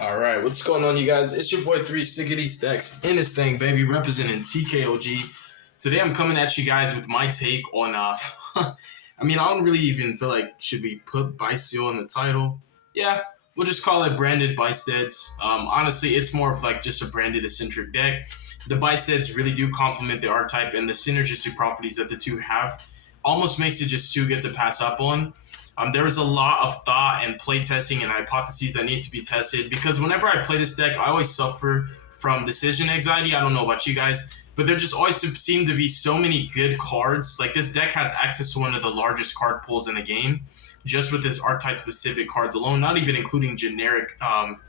All right, what's going on, you guys? It's your boy 360 Stacks in this thing, baby, representing TKOG. Today, I'm coming at you guys with my take on. I mean, I don't really even feel like should we put Bystial in the title. Yeah, we'll just call it branded Bysteads. Honestly, it's more of like just a branded eccentric deck. The Bysteads really do complement the archetype, and the synergistic properties that the two have almost makes it just too good to pass up on. There was a lot of thought and play testing and hypotheses that need to be tested because whenever I play this deck, I always suffer from decision anxiety. I don't know about you guys, but there just always seem to be so many good cards. Like, this deck has access to one of the largest card pools in the game, just with this archetype specific cards alone, not even including generic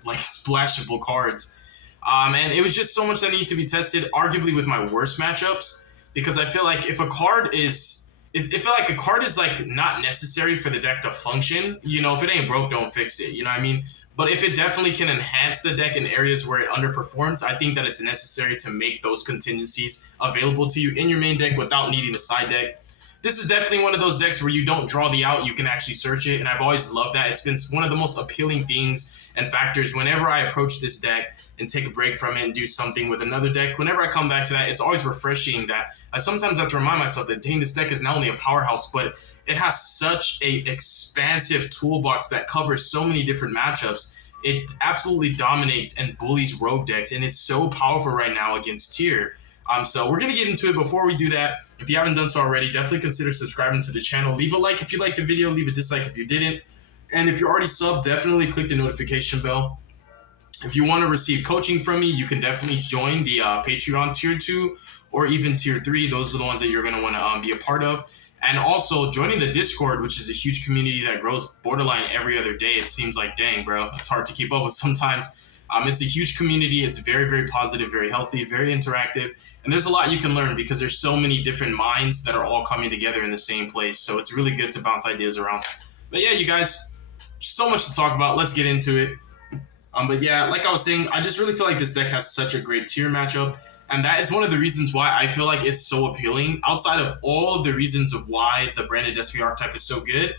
like splashable cards. And it was just so much that needs to be tested, arguably with my worst matchups, because I feel like if a card is a card is like not necessary for the deck to function. You know, if it ain't broke, don't fix it. You know what I mean? But if it definitely can enhance the deck in areas where it underperforms, I think that it's necessary to make those contingencies available to you in your main deck without needing a side deck. This is definitely one of those decks where you don't draw the out, you can actually search it, and I've always loved that. It's been one of the most appealing things and factors whenever I approach this deck and take a break from it and do something with another deck. Whenever I come back to that, it's always refreshing that I sometimes have to remind myself that, dang, this deck is not only a powerhouse, but it has such a expansive toolbox that covers so many different matchups. It absolutely dominates and bullies rogue decks, and it's so powerful right now against tier. So we're going to get into it. Before we do that, if you haven't done so already, definitely consider subscribing to the channel. Leave a like if you liked the video, leave a dislike if you didn't. And if you're already subbed, definitely click the notification bell. If you want to receive coaching from me, you can definitely join the Patreon tier 2 or even tier 3. Those are the ones that you're going to want to be a part of. And also joining the Discord, which is a huge community that grows borderline every other day. It seems like, dang, bro, it's hard to keep up with sometimes. It's a huge community. It's very, very positive, very healthy, very interactive. And there's a lot you can learn because there's so many different minds that are all coming together in the same place. So it's really good to bounce ideas around. But yeah, you guys, so much to talk about. Let's get into it. But yeah, like I was saying, I just really feel like this deck has such a great tier matchup. And that is one of the reasons why I feel like it's so appealing. Outside of all of the reasons of why the branded SP archetype is so good,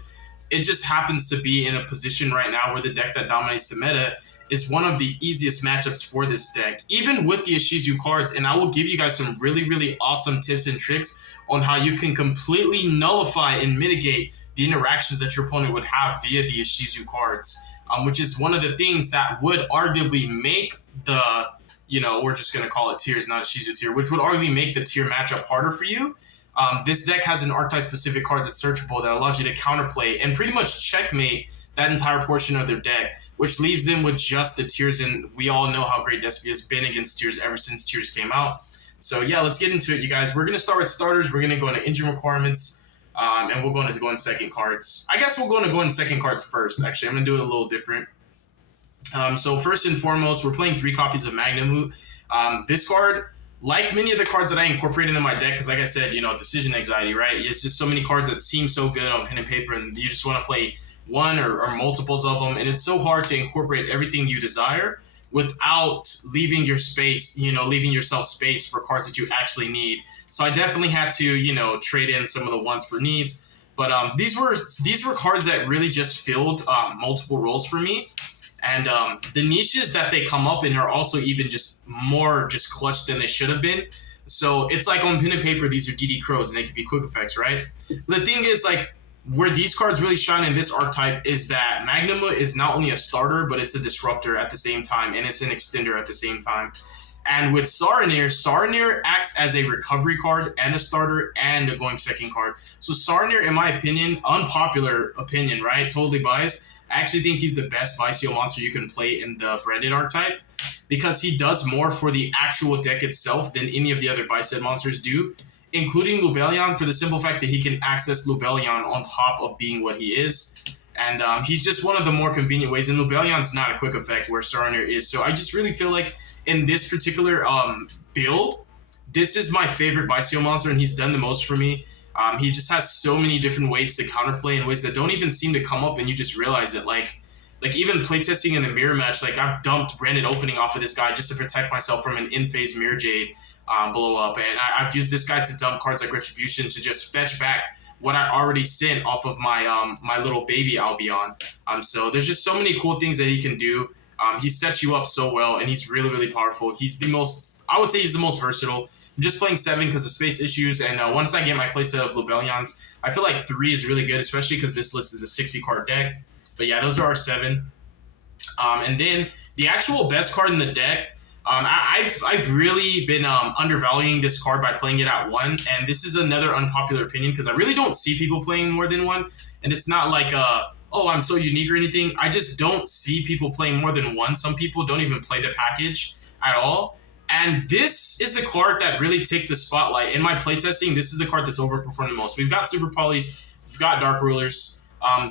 it just happens to be in a position right now where the deck that dominates the meta is one of the easiest matchups for this deck, even with the Ishizu cards. And I will give you guys some really, really awesome tips and tricks on how you can completely nullify and mitigate the interactions that your opponent would have via the Ishizu cards, which is one of the things that would arguably make the, we're just going to call it tiers, not Ishizu tier, which would arguably make the tier matchup harder for you. This deck has an archetype-specific card that's searchable that allows you to counterplay and pretty much checkmate that entire portion of their deck, which leaves them with just the tiers, and we all know how great Despy has been against tiers ever since tiers came out. So yeah, let's get into it, you guys. We're going to start with starters. We're going to go into engine requirements, and we're going to go in second cards. I guess we're going to go in second cards first, actually. I'm going to do it a little different. So first and foremost, we're playing 3 copies of Magnum. This card, like many of the cards that I incorporated in my deck, because like I said, decision anxiety, right? It's just so many cards that seem so good on pen and paper, and you just want to play one or multiples of them, and it's so hard to incorporate everything you desire without leaving your space, leaving yourself space for cards that you actually need. So I definitely had to, trade in some of the ones for needs. But these were cards that really just filled multiple roles for me. And the niches that they come up in are also even just more just clutch than they should have been. So it's like on pen and paper, these are DD Crows, and they can be quick effects, right? But the thing is, like, where these cards really shine in this archetype is that Magnum is not only a starter, but it's a disruptor at the same time, and it's an extender at the same time. And with Saronir acts as a recovery card and a starter and a going second card. So Saronir, in my opinion, unpopular opinion, right? Totally biased. I actually think he's the best Bystial monster you can play in the branded archetype because he does more for the actual deck itself than any of the other Bystial monsters do, including Lubellion, for the simple fact that he can access Lubellion on top of being what he is. And he's just one of the more convenient ways. And Lubellion's not a quick effect where Saronir is. So I just really feel like in this particular build, this is my favorite Bystial monster, and he's done the most for me. He just has so many different ways to counterplay in ways that don't even seem to come up, and you just realize it. Like even playtesting in the mirror match, like I've dumped branded opening off of this guy just to protect myself from an in-phase mirror jade blow up, and I've used this guy to dump cards like Retribution to just fetch back what I already sent off of my my little baby Albion. So there's just so many cool things that he can do. He sets you up so well, and he's really, really powerful. He's the most, I would say he's the most versatile. I'm just playing 7 because of space issues, and once I get my playset of Lobelions, I feel like 3 is really good, especially because this list is a 60-card deck. But yeah, those are our 7. And then the actual best card in the deck, I've really been undervaluing this card by playing it at 1, and this is another unpopular opinion because I really don't see people playing more than 1, and it's not like oh, I'm so unique or anything. I just don't see people playing more than 1. Some people don't even play the package at all. And this is the card that really takes the spotlight. In my playtesting, this is the card that's overperformed the most. We've got Super Polys, we've got Dark Rulers.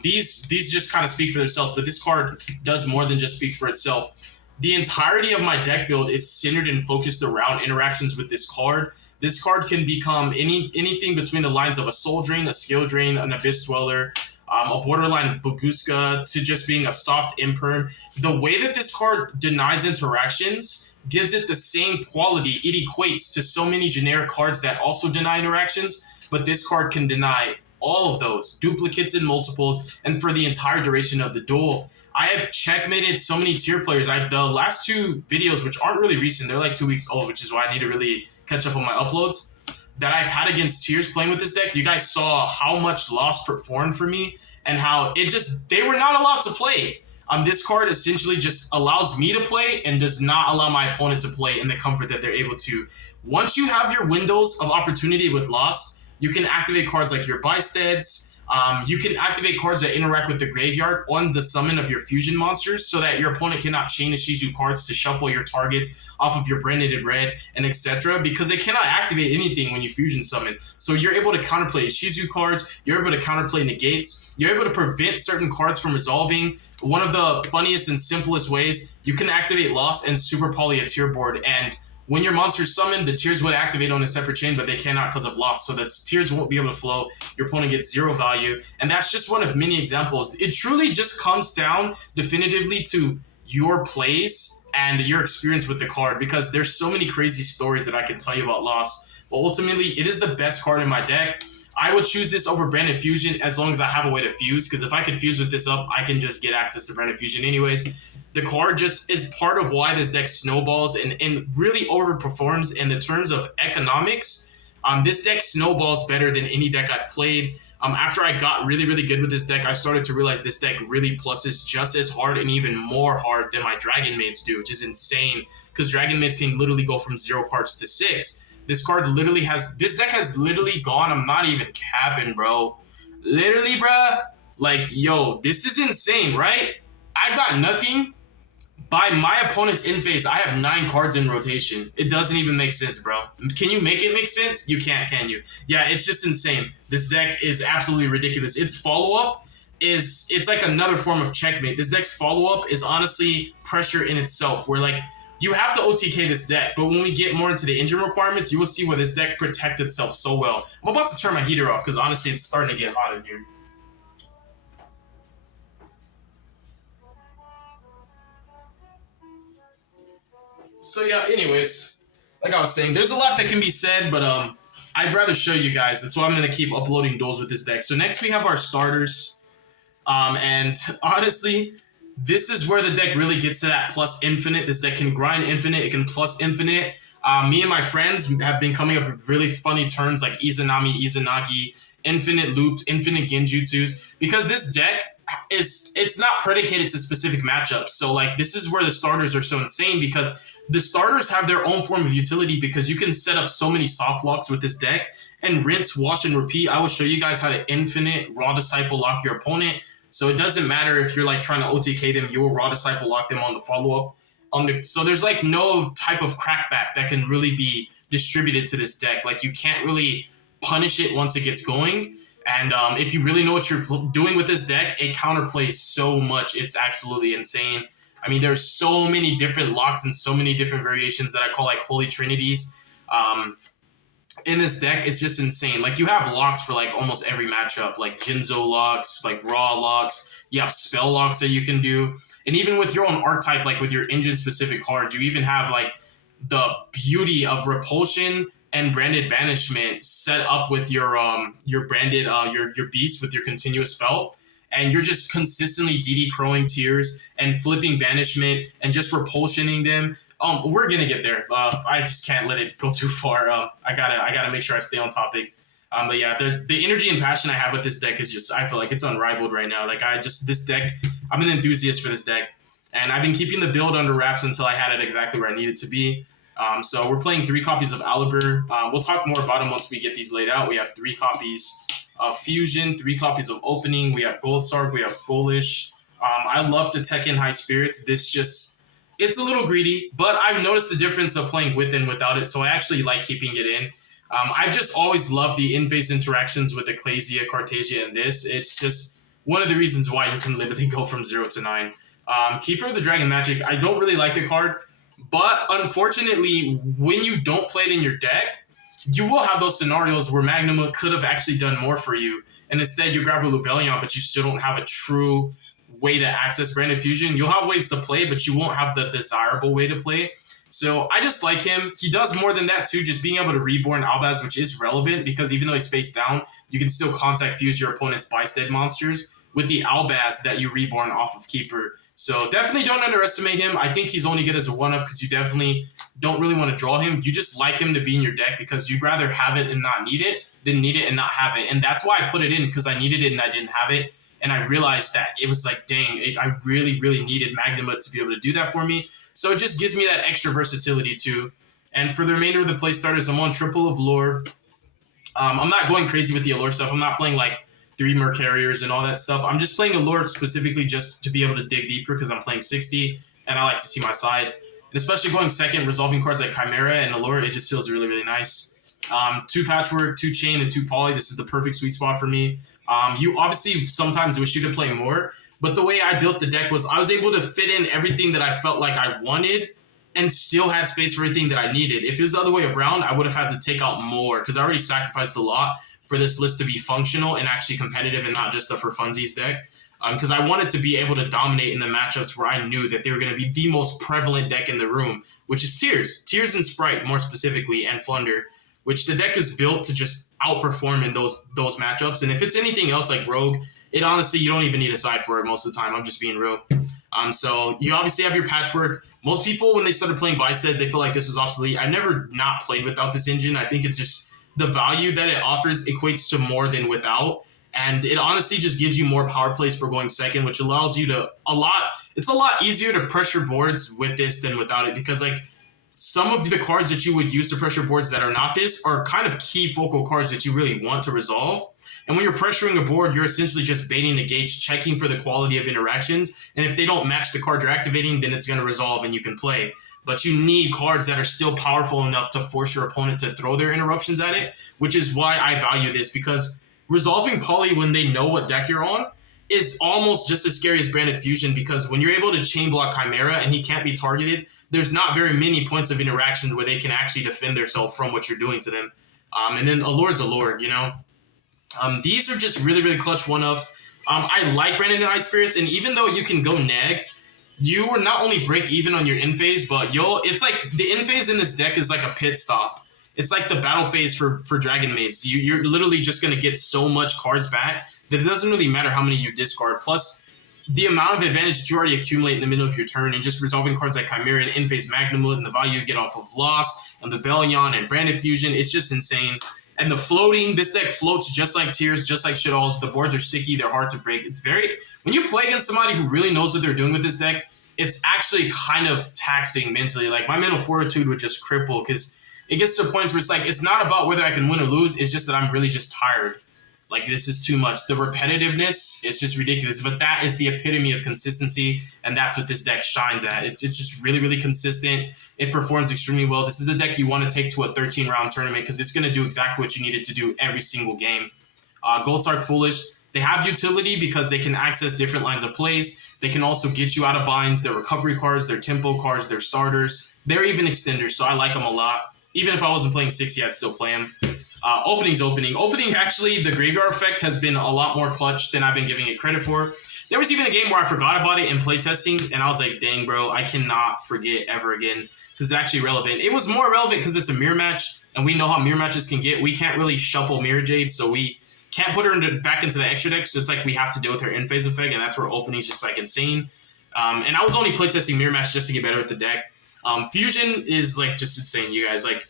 These just kind of speak for themselves, but this card does more than just speak for itself. The entirety of my deck build is centered and focused around interactions with this card. This card can become anything between the lines of a Soul Drain, a Skill Drain, an Abyss Dweller, a borderline Baguska, to just being a soft imperm. The way that this card denies interactions gives it the same quality. It equates to so many generic cards that also deny interactions, but this card can deny all of those, duplicates and multiples, and for the entire duration of the duel. I have checkmated so many tier players. The last 2 videos, which aren't really recent, they're like 2 weeks old, which is why I need to really catch up on my uploads, that I've had against tiers playing with this deck. You guys saw how much Lost performed for me and how they were not allowed to play. This card essentially just allows me to play and does not allow my opponent to play in the comfort that they're able to. Once you have your windows of opportunity with Lost, you can activate cards like your Bystials. You can activate cards that interact with the graveyard on the summon of your fusion monsters so that your opponent cannot chain the Shizu cards to shuffle your targets off of your branded red and etc. because they cannot activate anything when you fusion summon. So you're able to counterplay Shizu cards, you're able to counterplay negates, you're able to prevent certain cards from resolving. One of the funniest and simplest ways, you can activate Lost and Super Poly a tier board, and when your monster's summoned, the tiers would activate on a separate chain, but they cannot because of Lost. So that tiers won't be able to flow. Your opponent gets 0 value. And that's just one of many examples. It truly just comes down definitively to your plays and your experience with the card, because there's so many crazy stories that I can tell you about Lost. But ultimately, it is the best card in my deck. I would choose this over Branded Fusion as long as I have a way to fuse, because if I could fuse with this up, I can just get access to Branded Fusion anyways. The card just is part of why this deck snowballs and really overperforms in the terms of economics. This deck snowballs better than any deck I've played. After I got really, really good with this deck, I started to realize this deck really pluses just as hard and even more hard than my Dragon Maids do, which is insane, because Dragon Maids can literally go from 0 cards to 6. This deck has literally gone, I'm not even capping, bro. Literally, bruh. Like, yo, this is insane, right? I've got nothing. By my opponent's in phase, I have 9 cards in rotation. It doesn't even make sense, bro. Can you make it make sense? You can't, can you? Yeah, it's just insane. This deck is absolutely ridiculous. Its follow-up it's like another form of checkmate. This deck's follow-up is honestly pressure in itself, where like you have to OTK this deck, but when we get more into the engine requirements, you will see where this deck protects itself so well. I'm about to turn my heater off because honestly, it's starting to get hot in here. So yeah, anyways, like I was saying, there's a lot that can be said, but I'd rather show you guys. That's why I'm going to keep uploading duels with this deck. So next we have our starters. And honestly, this is where the deck really gets to that plus infinite. This deck can grind infinite, it can plus infinite. Me and my friends have been coming up with really funny terms like Izanami, Izanagi, infinite loops, infinite genjutsus, because this deck it's not predicated to specific matchups. So like this is where the starters are so insane, because the starters have their own form of utility, because you can set up so many soft locks with this deck and rinse, wash, and repeat. I will show you guys how to infinite Raw Disciple lock your opponent. So it doesn't matter if you're like trying to OTK them, you will Raw Disciple lock them on the follow-up. So there's like no type of crackback that can really be distributed to this deck. Like you can't really punish it once it gets going. And if you really know what you're doing with this deck, it counterplays so much. It's absolutely insane. I mean, there's so many different locks and so many different variations that I call like holy trinities. In this deck, it's just insane. Like you have locks for like almost every matchup, like Jinzo locks, like Raw locks. You have spell locks that you can do. And even with your own archetype, like with your engine specific cards, you even have like the beauty of repulsion and branded banishment set up with your branded your beast with your continuous spell. and you're just consistently DD crowing tiers and flipping banishment and just repulsioning them, we're gonna get there. I just can't let it go too far. I gotta make sure I stay on topic. But yeah, the energy and passion I have with this deck is just, I feel like it's unrivaled right now. Like this deck, I'm an enthusiast for this deck, and I've been keeping the build under wraps until I had it exactly where I need it to be. So we're playing 3 copies of Aliber. We'll talk more about them once we get these laid out. We have 3 copies of Fusion, 3 copies of Opening. We have Goldsark, we have Foolish. I love to tech in High Spirits. It's a little greedy, but I've noticed the difference of playing with and without it, so I actually like keeping it in. I've just always loved the in-phase interactions with Ecclesia, Cartesia, and this. It's just one of the reasons why you can literally go from 0 to 9. Keeper of the Dragon Magic, I don't really like the card, but unfortunately, when you don't play it in your deck, you will have those scenarios where Magnum could have actually done more for you, and instead you grab a Lubellion, but you still don't have a true way to access Branded Fusion. You'll have ways to play, but you won't have the desirable way to play. So I just like him. He does more than that too, just being able to reborn Albaz, which is relevant because even though he's face down, you can still contact fuse your opponent's Bystial monsters with the Albaz that you reborn off of Keeper. So definitely don't underestimate him. I think he's only good as a one-of because you definitely don't really want to draw him. You just like him to be in your deck because you'd rather have it and not need it than need it and not have it. And that's why I put it in, because I needed it and I didn't have it. And I realized that it was like, dang, I really, really needed Magnuma to be able to do that for me. So it just gives me that extra versatility too. And for the remainder of the play starters, I'm on triple of lore. I'm not going crazy with the allure stuff. I'm not playing like 3 Merc Carriers and all that stuff. I'm just playing allure specifically just to be able to dig deeper because I'm playing 60 and I like to see my side. And especially going second, resolving cards like Chimera and allure, it just feels really, really nice. 2 Patchwork, 2 Chain, and 2 Poly. This is the perfect sweet spot for me. You obviously sometimes wish you could play more, but the way I built the deck was I was able to fit in everything that I felt like I wanted and still had space for everything that I needed. If it was the other way around, I would have had to take out more because I already sacrificed a lot for this list to be functional and actually competitive and not just a for funsies deck. Because I wanted to be able to dominate in the matchups where I knew that they were going to be the most prevalent deck in the room, which is Tears and Sprite more specifically, and Flunder, which the deck is built to just outperform in those matchups. And if it's anything else like Rogue, it honestly, you don't even need a side for it most of the time. I'm just being real. So you obviously have your Patchwork. Most people, when they started playing Bystial, they feel like this was obsolete. I never not played without this engine. I think it's just the value that it offers equates to more than without. And it honestly just gives you more power plays for going second, which allows you to it's a lot easier to pressure boards with this than without it, because like some of the cards that you would use to pressure boards that are not this are kind of key focal cards that you really want to resolve. And when you're pressuring a board, you're essentially just baiting the gates, checking for the quality of interactions. And if they don't match the card you're activating, then it's going to resolve and you can play. But you need cards that are still powerful enough to force your opponent to throw their interruptions at it, which is why I value this, because resolving Poly when they know what deck you're on is almost just as scary as Branded Fusion, because when you're able to chain block Chimera and he can't be targeted, there's not very many points of interaction where they can actually defend themselves from what you're doing to them. And then Allure's Allure, you know? These are just really, really clutch one-ups. I like Branded High Spirits, and even though you can go neg, you will not only break even on your in phase, but it's like the in phase in this deck is like a pit stop. It's like the battle phase for Dragon Mates. You're literally just going to get so much cards back that it doesn't really matter how many you discard. Plus, the amount of advantage that you already accumulate in the middle of your turn and just resolving cards like Chimera and in-phase Magnum and the value you get off of Lost and the Bellion and Branded Fusion, it's just insane. And the floating, this deck floats just like Tears, just like Shittalls. The boards are sticky, they're hard to break. When you play against somebody who really knows what they're doing with this deck, it's actually kind of taxing mentally. Like, my mental fortitude would just cripple, because it gets to points where it's like, it's not about whether I can win or lose, it's just that I'm really just tired. Like, this is too much. The repetitiveness is just ridiculous, but that is the epitome of consistency, and that's what this deck shines at. It's just really, really consistent. It performs extremely well. This is a deck you want to take to a 13-round tournament, because it's going to do exactly what you need it to do every single game. Goldsark Foolish, they have utility because they can access different lines of plays. They can also get you out of binds. They're recovery cards, they're tempo cards, they're starters. They're even extenders, so I like them a lot. Even if I wasn't playing 60, I'd still play them. Opening's opening. Opening, actually, the graveyard effect has been a lot more clutch than I've been giving it credit for. There was even a game where I forgot about it in playtesting, and I was like, dang, bro, I cannot forget ever again. This is actually relevant. It was more relevant because it's a mirror match, and we know how mirror matches can get. We can't really shuffle Mirror Jade, so we can't put her back into the extra deck, so it's like we have to deal with her in-phase effect, and that's where opening's just like insane. And I was only playtesting Mirror Match just to get better at the deck. Fusion is like just insane, you guys. Like,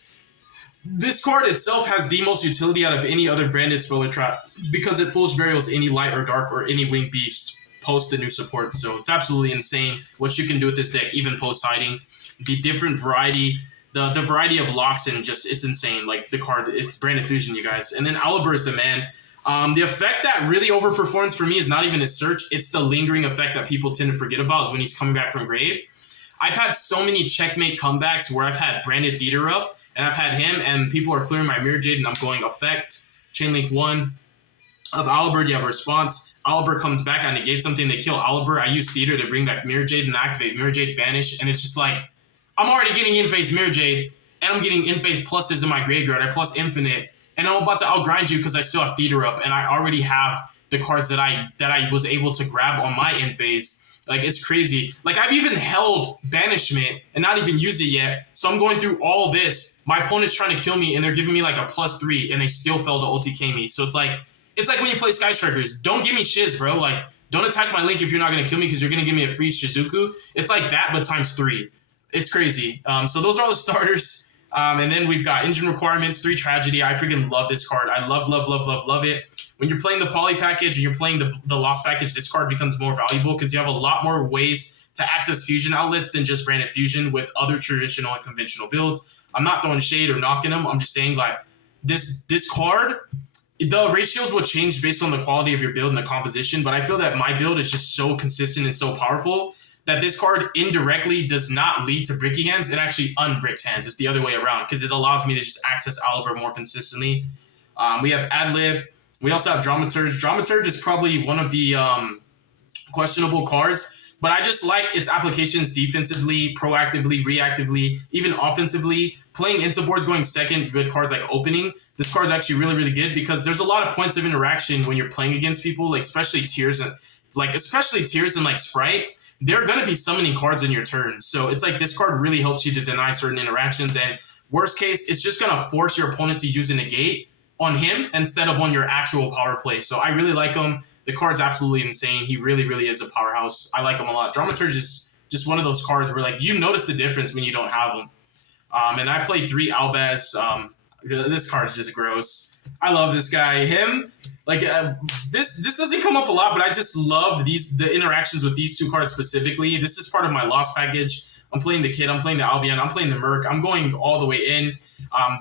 this card itself has the most utility out of any other branded spoiler trap because it Foolish Burials any light or dark or any winged beast post the new support. So it's absolutely insane what you can do with this deck, even post siding. The different variety, the variety of locks, and just it's insane. Like the card, it's branded Fusion, you guys. And then Aliber is the man. The effect that really overperforms for me is not even his search. It's the lingering effect that people tend to forget about is when he's coming back from grave. I've had so many checkmate comebacks where I've had branded Theater up, and I've had him, and people are clearing my Mirror Jade, and I'm going effect, Chainlink 1. Of Aliber, you have a response. Aliber comes back, I negate something, they kill Aliber. I use Theater to bring back Mirror Jade and activate Mirror Jade, banish, and it's just like, I'm already getting in-phase Mirror Jade, and I'm getting in-phase pluses in my graveyard. I plus infinite, and I'm about to outgrind you because I still have Theater up, and I already have the cards that I was able to grab on my in-phase. Like, it's crazy. Like, I've even held Banishment and not even used it yet. So I'm going through all this. My opponent's trying to kill me, and they're giving me like a +3, and they still fail to OTK me. So it's like when you play Sky Strikers. Don't give me shiz, bro. Like, don't attack my Link if you're not going to kill me because you're going to give me a free Shizuku. It's like that, but ×3. It's crazy. So those are all the starters. And then we've got engine requirements, 3 Tragedy. I freaking love this card. I love it. When you're playing the Poly package and you're playing the Lost package, this card becomes more valuable because you have a lot more ways to access Fusion outlets than just branded Fusion with other traditional and conventional builds. I'm not throwing shade or knocking them. I'm just saying, like, this card, the ratios will change based on the quality of your build and the composition, but I feel that my build is just so consistent and so powerful that this card indirectly does not lead to bricky hands. It actually unbricks hands. It's the other way around because it allows me to just access Aliber more consistently. We have Adlib. We also have Dramaturge. Dramaturge is probably one of the questionable cards, but I just like its applications defensively, proactively, reactively, even offensively. Playing into boards going second with cards like Opening, this card's actually really, really good because there's a lot of points of interaction when you're playing against people, like especially Tears and like Sprite. They're going to be summoning cards in your turn. So it's like this card really helps you to deny certain interactions. And worst case, it's just going to force your opponent to use a negate on him instead of on your actual power play. So I really like him. The card's absolutely insane. He really, really is a powerhouse. I like him a lot. Dramaturge is just one of those cards where, like, you notice the difference when you don't have him. And I played 3 Albaz. This card's just gross. I love this guy. Him... Like, this doesn't come up a lot, but I just love the interactions with these 2 cards specifically. This is part of my Lost package. I'm playing the Kid, I'm playing the Albion, I'm playing the Merc. I'm going all the way in.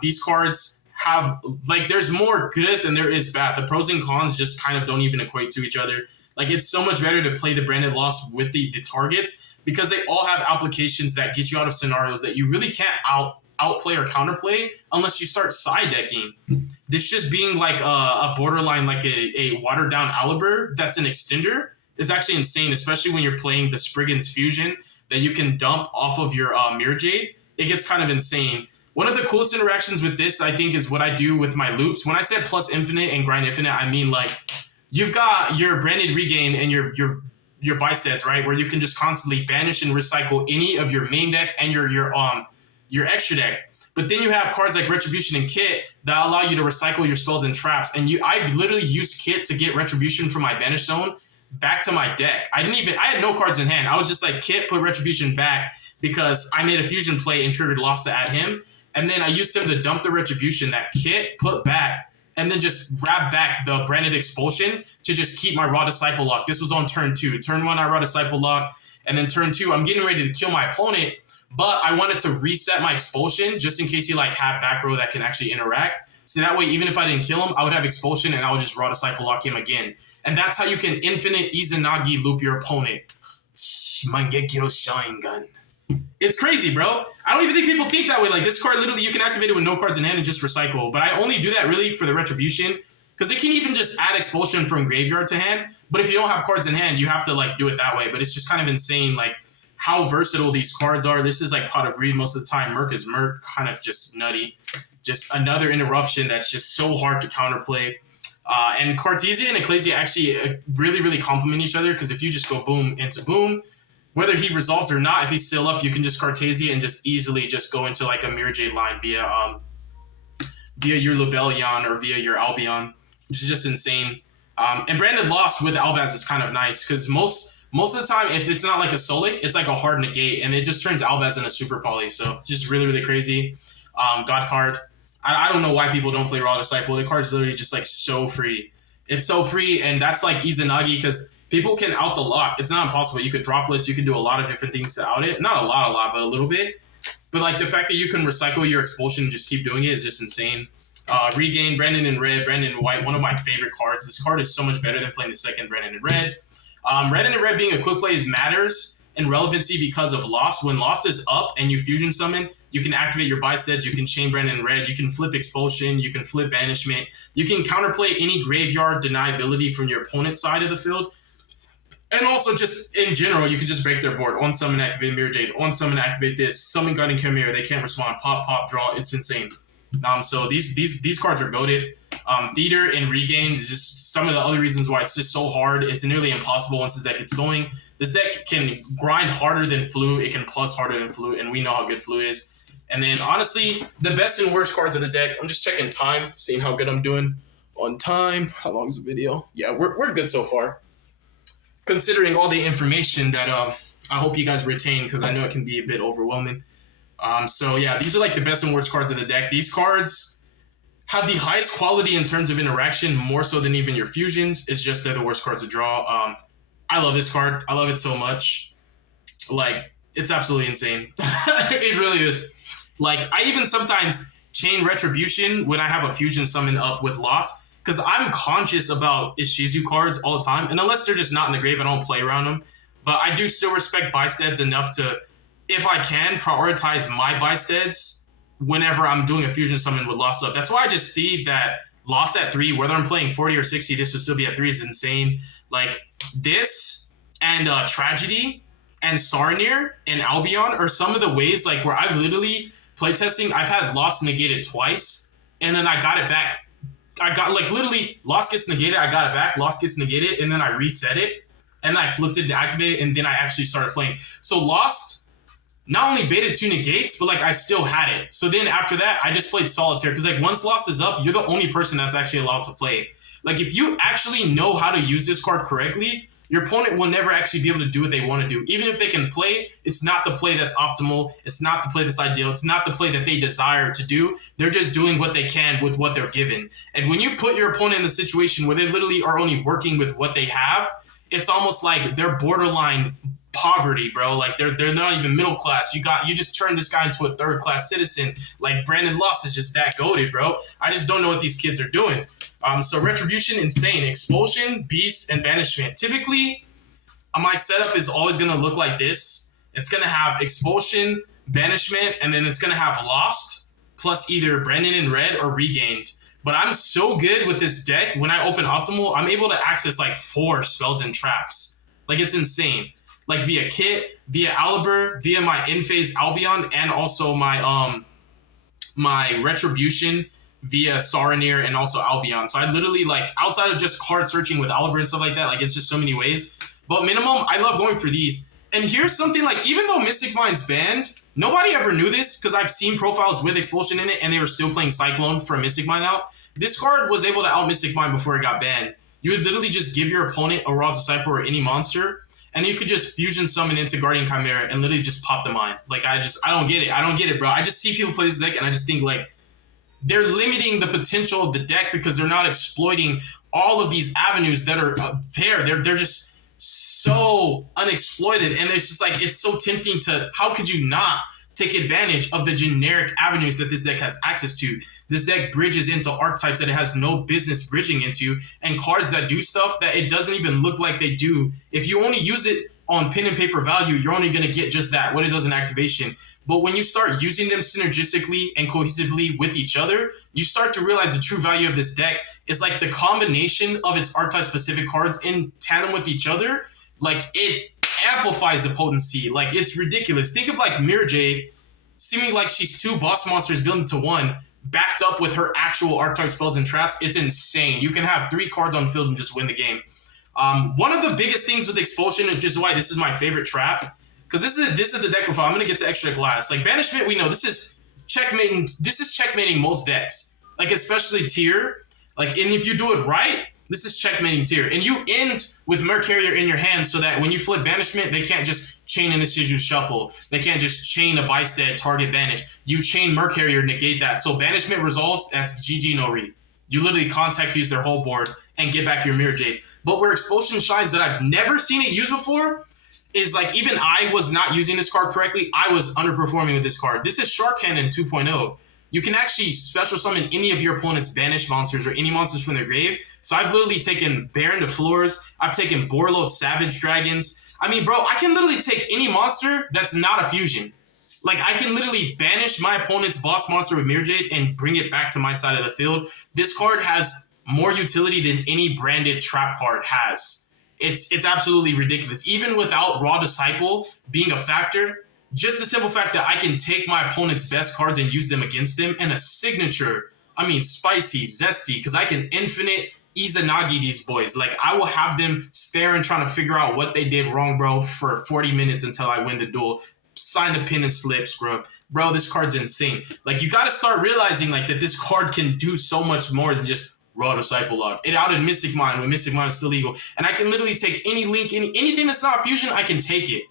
These cards have, like, there's more good than there is bad. The pros and cons just kind of don't even equate to each other. Like, it's so much better to play the branded Lost with the targets because they all have applications that get you out of scenarios that you really can't outplay or counterplay unless you start side decking. This just being like a borderline, like a watered down Aliber that's an extender is actually insane, especially when you're playing the Spriggan's Fusion that you can dump off of your Mirror Jade. It gets kind of insane. One of the coolest interactions with this, I think, is what I do with my loops. When I said plus infinite and grind infinite, I mean, like, you've got your branded regain and your Bystats, right, where you can just constantly banish and recycle any of your main deck and your extra deck. But then you have cards like Retribution and Kit that allow you to recycle your spells and traps. And I've literally used Kit to get Retribution from my banish zone back to my deck. I had no cards in hand. I was just like, Kit, put Retribution back because I made a fusion play and triggered Lost to add him. And then I used him to dump the Retribution that Kit put back and then just grab back the branded Expulsion to just keep my Raw Disciple lock. This was on turn 2. Turn 1, I Raw Disciple lock. And then turn 2, I'm getting ready to kill my opponent. But I wanted to reset my Expulsion just in case he like had back row that can actually interact. So that way, even if I didn't kill him, I would have Expulsion and I would just Raw Disciple lock him again. And that's how you can infinite Izanagi loop your opponent. Mangekyo Sharingan. It's crazy, bro. I don't even think people think that way. Like, this card, literally, you can activate it with no cards in hand and just recycle. But I only do that really for the Retribution because it can even just add Expulsion from graveyard to hand. But if you don't have cards in hand, you have to like do it that way. But it's just kind of insane, like, how versatile these cards are. This is like Pot of Greed most of the time. Merc is Merc, kind of just nutty. Just another interruption that's just so hard to counterplay. And Cartesia and Ecclesia actually really, really complement each other because if you just go boom into boom, whether he resolves or not, if he's still up, you can just Cartesia and just easily just go into like a Mirror Jade line via your Lebellion or via your Albion. which is just insane. And Brandon lost with Albaz is kind of nice because most of the time, if it's not like a Solik, it's like a hard negate, and it just turns Albaz into super poly. So it's just really, really crazy. God card. I don't know why people don't play Raw Disciple. The card's literally just like so free. It's so free, and that's like Izanagi because people can out the lock. It's not impossible. You could droplets. You can do a lot of different things to out it. Not a lot, but a little bit. But like the fact that you can recycle your expulsion and just keep doing it is just insane. Regain, Brandon in red, Brandon in white, one of my favorite cards. This card is so much better than playing the second Brandon in red. Brandon in red being a quick play matters in relevancy because of Lost. When Lost is up and you fusion summon, you can activate your Bystial, you can chain Brandon in red, you can flip expulsion, you can flip banishment, you can counterplay any graveyard deniability from your opponent's side of the field. And also just in general, you can just break their board. On summon, activate Mirror Jade. On summon, activate this. Summon Guiding Chimera. They can't respond. Pop, pop, draw. It's insane. So these cards are goated. Theater and Regain is just some of the other reasons why it's just so hard. It's nearly impossible once this deck gets going. This deck can grind harder than Flu. It can plus harder than Flu, and we know how good Flu is. And then, honestly, the best and worst cards of the deck. I'm just checking time, seeing how good I'm doing on time. How long is the video? Yeah, we're good so far. Considering all the information that I hope you guys retain, because I know it can be a bit overwhelming. So yeah, these are like the best and worst cards of the deck. These cards have the highest quality in terms of interaction, more so than even your fusions. It's just they're the worst cards to draw. I love this card. I love it so much. Like, it's absolutely insane. It really is. Like, I even sometimes chain Retribution when I have a fusion summon up with Lost, because I'm conscious about Ishizu cards all the time. And unless they're just not in the grave, I don't play around them. But I do still respect Bystads enough to, if I can, prioritize my Bystads whenever I'm doing a fusion summon with Lost up. That's why I just see that Lost at 3, whether I'm playing 40 or 60, this will still be at 3 is insane. Like, this and Tragedy and Sarnir and Albion are some of the ways like where I've literally playtesting, I've had Lost negated twice, and then I got it back. I got, like, literally, Lost gets negated, I got it back, Lost gets negated, and then I reset it, and I flipped it to activate it, and then I actually started playing. So Lost not only baited 2 negates, but, like, I still had it. So then after that, I just played Solitaire, because, like, once Lost is up, you're the only person that's actually allowed to play. Like, if you actually know how to use this card correctly, your opponent will never actually be able to do what they want to do. Even if they can play, it's not the play that's optimal. It's not the play that's ideal. It's not the play that they desire to do. They're just doing what they can with what they're given. And when you put your opponent in the situation where they literally are only working with what they have, it's almost like they're borderline poverty, bro. Like, they're not even middle class. You just turned this guy into a third class citizen. Like, Brandon Lost is just that goated, bro. I just don't know what these kids are doing. So Retribution, insane. Expulsion, Beast, and Banishment. Typically, my setup is always going to look like this. It's going to have Expulsion, Banishment, and then it's going to have Lost, plus either Brandon in red or Regained. But I'm so good with this deck, when I open Optimal, I'm able to access like 4 spells and traps. Like, it's insane. Like, via Kit, via Aliber, via my in-phase Albion, and also my my Retribution via Saranir and also Albion. So I literally, like, outside of just hard searching with Aliber and stuff like that, like, it's just so many ways. But minimum, I love going for these. And here's something, like, even though Mystic Mind's banned, nobody ever knew this, because I've seen profiles with Expulsion in it, and they were still playing Cyclone for Mystic Mind out. This card was able to out Mystic Mind before it got banned. You would literally just give your opponent a Raw Disciple or any monster, and you could just fusion summon into Guardian Chimera and literally just pop the mind. Like, I don't get it. I don't get it, bro. I just see people play this deck, and I just think, like, they're limiting the potential of the deck because they're not exploiting all of these avenues that are there. They're just so unexploited, and it's just like, it's so tempting to, how could you not take advantage of the generic avenues that this deck has access to? This deck bridges into archetypes that it has no business bridging into, and cards that do stuff that it doesn't even look like they do. If you only use it on pen and paper value, you're only going to get just that, what it does in activation. But when you start using them synergistically and cohesively with each other, you start to realize the true value of this deck is like the combination of its archetype-specific cards in tandem with each other. Like, it amplifies the potency. Like, it's ridiculous. Think of, like, Mirror Jade seeming like she's 2 boss monsters built into 1, backed up with her actual archetype spells and traps. It's insane. You can have 3 cards on field and just win the game. One of the biggest things with Expulsion, which is why this is my favorite trap, because this is the deck profile. I'm gonna get to extra glass. Like, Banishment, we know this is checkmating. This is checkmating most decks, like especially tier. Like, and if you do it right, this is checkmating tier. And you end with Mer Carrier in your hand so that when you flip Banishment, they can't just chain an Deciduous Shuffle. They can't just chain a Bystial, target Banish. You chain Mer Carrier, negate that. So Banishment resolves, that's GG no re. You literally contact fuse their whole board and get back your Mirror Jade. But where Expulsion shines that I've never seen it used before is like, even I was not using this card correctly. I was underperforming with this card. This is Shark Cannon 2.0. You can actually special summon any of your opponent's banished monsters or any monsters from their grave. So I've literally taken Baron to Floors. I've taken Borload Savage Dragons. I mean, bro, I can literally take any monster that's not a fusion. Like, I can literally banish my opponent's boss monster with Mirror Jade and bring it back to my side of the field. This card has more utility than any branded trap card has. It's absolutely ridiculous. Even without Raw Disciple being a factor, just the simple fact that I can take my opponent's best cards and use them against them, and a signature, I mean, spicy, zesty, because I can infinite Izanagi these boys. Like, I will have them staring, trying to figure out what they did wrong, bro, for 40 minutes until I win the duel. Sign the pin and slip, scrub. Bro, this card's insane. Like, you got to start realizing, like, that this card can do so much more than just Raw Disciple Lock. It outed Mystic Mind when Mystic Mind is still legal. And I can literally take any link, anything that's not fusion, I can take it.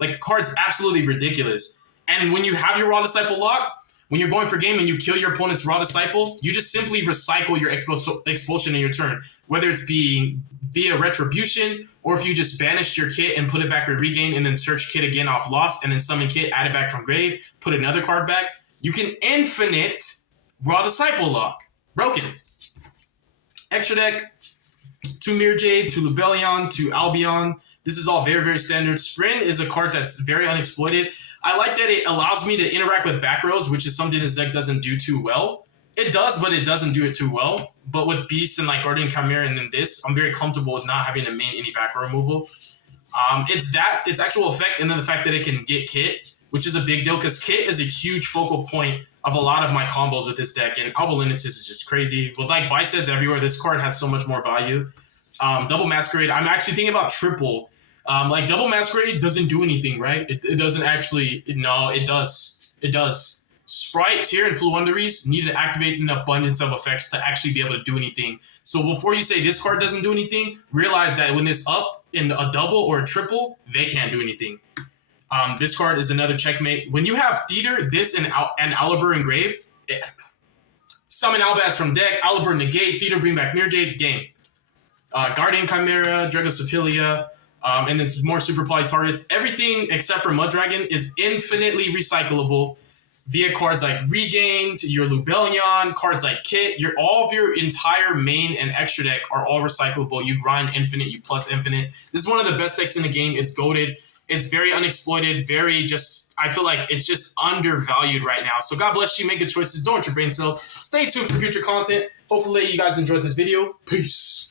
Like, the card's absolutely ridiculous. And when you have your Raw Disciple Lock, when you're going for game and you kill your opponent's Raw Disciple, you just simply recycle your expulsion in your turn. Whether it's being via Retribution, or if you just banished your kit and put it back with Regain, and then search kit again off Lost, and then summon kit, add it back from grave, put another card back, you can infinite Raw Disciple Lock. Broken. Extra deck, 2 Mirror Jade, 2 Lubellion, 2 Albion. This is all very, very standard. Sprint is a card that's very unexploited. I like that it allows me to interact with back rows, which is something this deck doesn't do too well. It does, but it doesn't do it too well. But with Beast and like Guardian Chimera and then this, I'm very comfortable with not having to main any back row removal. It's its actual effect, and then the fact that it can get Kit, which is a big deal because Kit is a huge focal point of a lot of my combos with this deck, and Albalinitis is just crazy. With like Biceps everywhere, this card has so much more value. Double Masquerade, I'm actually thinking about triple. Like, Double Masquerade doesn't do anything, right? It doesn't actually, no, it does. It does. Sprite, Tear, and Fluunderies need to activate an abundance of effects to actually be able to do anything. So before you say this card doesn't do anything, realize that when this up in a double or a triple, they can't do anything. This card is another checkmate. When you have Theater, this, and Alibur Engrave, summon Albaz from deck, Alibur negate, Theater bring back Mirror Jade, game. Guardian Chimera, Dragosopilia, and then more super poly targets. Everything except for Mud Dragon is infinitely recyclable via cards like Regain, to your Lubellion, cards like Kit. All of your entire main and extra deck are all recyclable. You grind infinite, you plus infinite. This is one of the best decks in the game. It's goated. It's very unexploited, very just, I feel like it's just undervalued right now. So God bless you, make good choices, don't hurt your brain cells. Stay tuned for future content. Hopefully you guys enjoyed this video. Peace.